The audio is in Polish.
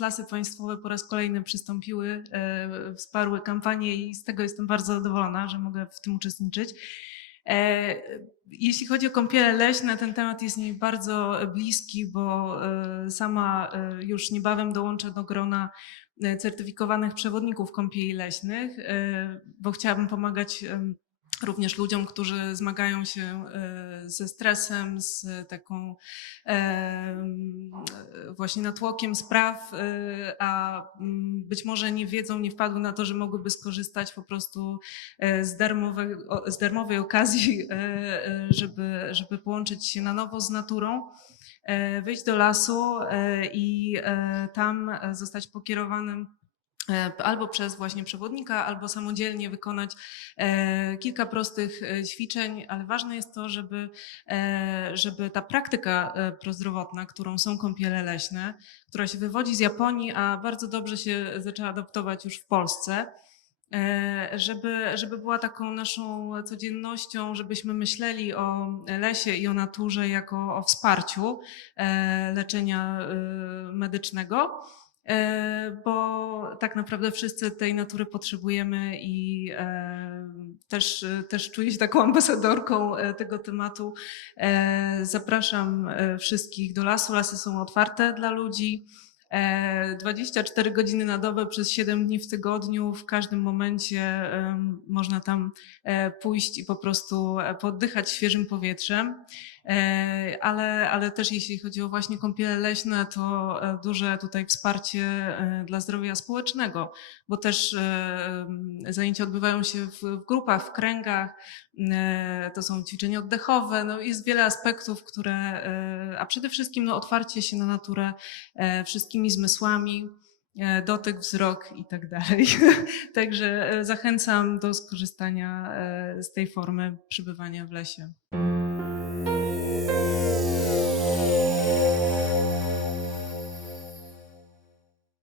Lasy Państwowe po raz kolejny przystąpiły, e, wsparły kampanię i z tego jestem bardzo zadowolona, że mogę w tym uczestniczyć. E, Jeśli chodzi o kąpiele leśne, ten temat jest mi bardzo bliski, bo e, sama już niebawem dołączę do grona certyfikowanych przewodników kąpieli leśnych, bo chciałabym pomagać również ludziom, którzy zmagają się e, ze stresem, z taką em, właśnie natłokiem spraw, e, a mm, być może nie wiedzą, nie wpadły na to, że mogłyby skorzystać po prostu e, z darmowej, z darmowej okazji, e, e, żeby, żeby połączyć się na nowo z naturą e, wyjść do lasu e, i e, tam e, zostać pokierowanym e, albo przez właśnie przewodnika, albo samodzielnie wykonać e, kilka prostych e, ćwiczeń, ale ważne jest to, żeby, e, żeby ta praktyka e, prozdrowotna, którą są kąpiele leśne, która się wywodzi z Japonii, a bardzo dobrze się zaczęła adaptować już w Polsce, e, żeby, żeby była taką naszą codziennością, żebyśmy myśleli o lesie i o naturze jako o wsparciu e, leczenia e, medycznego, e, bo tak naprawdę wszyscy tej natury potrzebujemy i e, też, też czuję się taką ambasadorką e, tego tematu. E, Zapraszam e, wszystkich do lasu. Lasy są otwarte dla ludzi. E, 24 godziny na dobę przez 7 dni w tygodniu, w każdym momencie można tam e, pójść i po prostu e, poddychać świeżym powietrzem. E, Ale, ale też jeśli chodzi o właśnie kąpiele leśne, to e, duże tutaj wsparcie e, dla zdrowia społecznego, bo też zajęcia odbywają się w, grupach, w kręgach, to są ćwiczenia oddechowe, no jest wiele aspektów, które, a przede wszystkim no, otwarcie się na naturę wszystkimi zmysłami, dotyk, wzrok i tak dalej. Także zachęcam do skorzystania z tej formy przebywania w lesie.